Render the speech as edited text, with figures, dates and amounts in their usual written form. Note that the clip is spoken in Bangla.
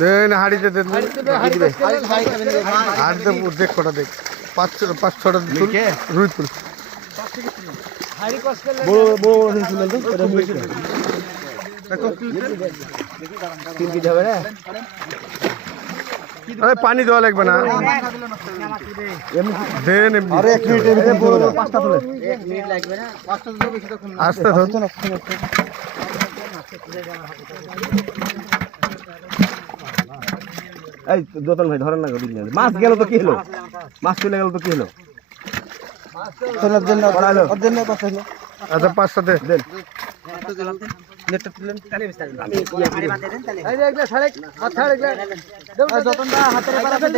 দেন হাড়িতে দেন, হাড়িতে দেখ কটা দেখ, 5-6টা রুই তুল। আরে পানি দেওয়া লাগবে না, দেন আস্তে এই দোতন ভাই ধরেন না, মাছ গেল তো কি হলো, মাছ চলে গেল তো কি হলো? আচ্ছা 5টা দেন। হাতের